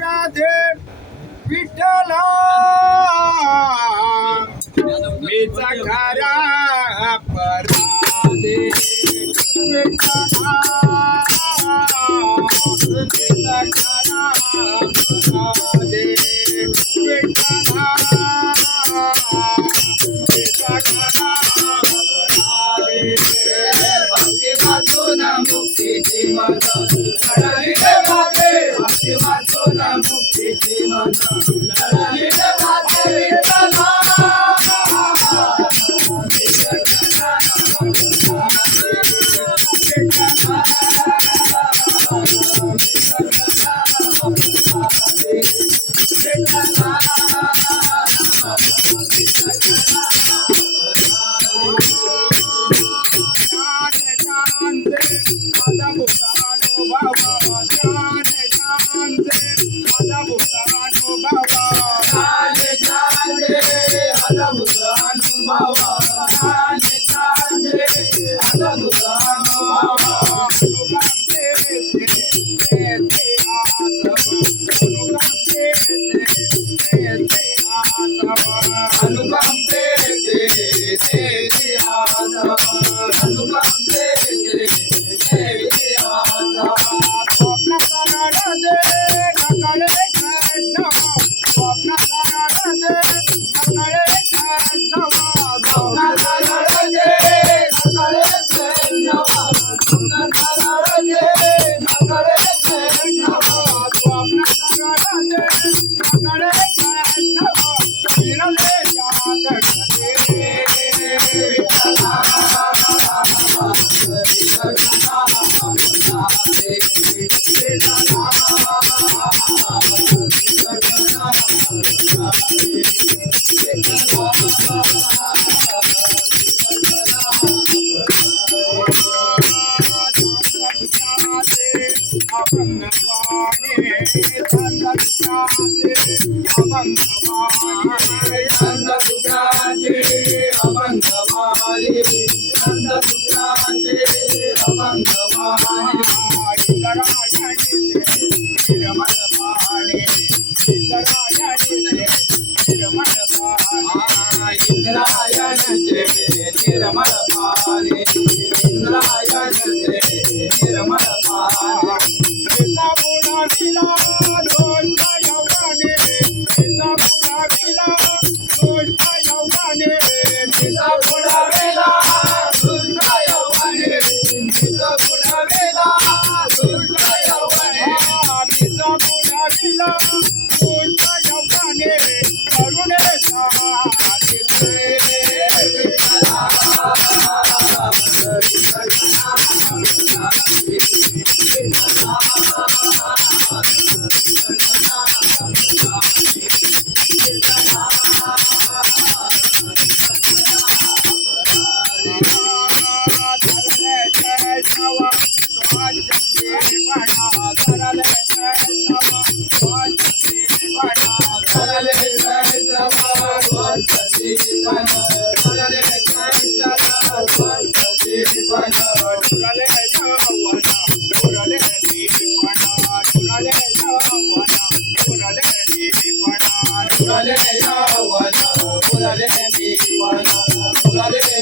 राधे विठ्ठल. मीचा खरा पराधे विठ्ठल. मीचा खरा पराधे मुक्तीची मदत Bye. I'm Yeah. Gracias.